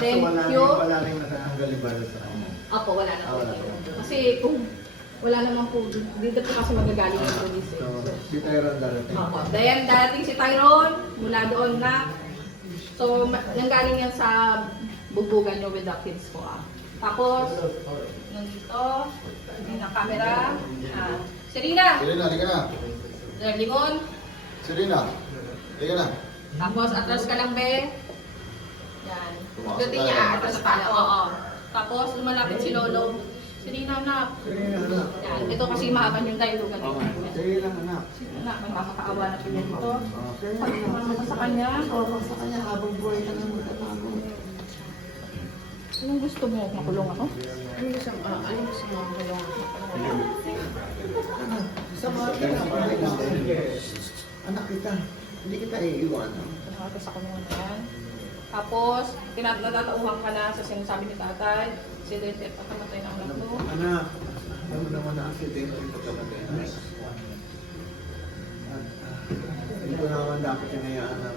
Thank wala you. wala rin natanggal yung balot sa ano. Apo, wala na po. Wala po. Kasi kung wala naman po, dito po kasi magagaling yung police. So, di tayo rin darating. Opo. Then, darating si Tyrone, mula doon na. So, nanggaling yan sa bubugan nyo with the kids po. Tapos, nandito, yung camera. Serena! Serena, halika na. Limon. Serena, halika na. Tapos, atras ka lang, be. Yan. Tumakas Pwede tayo. niya, atras ka lang. Oo. Tapos, lumalapit si Lolo. Serena, anak. Sige lang, anak. Yan. Ito kasi mahaban yung dialogue. Sige lang, anak. Anak, magpapakaawa na po yan ito. Sige Pag lang, tumama ka sa kanya, anak. Sa kanya, habang buhay ka nang magkatago. anong gusto mo? Makulong ako? Ano gusto mo makulong? Anak, sa mga anak kita, hindi kita iiwanan. Nakatas ako naman yan. Tapos, natatauhan ka na sa sinasabi ni tatay. Si Dete, patamatay ng anak mo. Anak, alam mo naman na aksidente yung pagkamatay na. At hindi ko naman dapat hinayaan na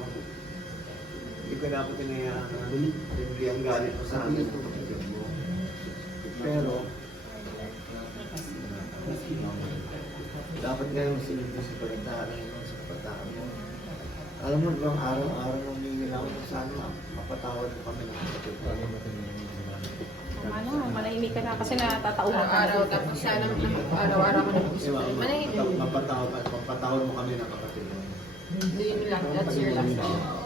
hindi ko dapat hinayaan na hindi ang galit ko sa akin. Pero, dapat ngayong silbi sa pagkataaran mo sa kapataan mo. Alam mo, bang araw-araw nang hihila ko sana mapatawad mo kami ng kapatid. Ano, manahimik ka na kasi natatauhan ka na. Araw-araw, tapos sana araw-araw mo na gusto. Manahimik. Mapatawad mo kami ng kapatid. Do you like that's your last time?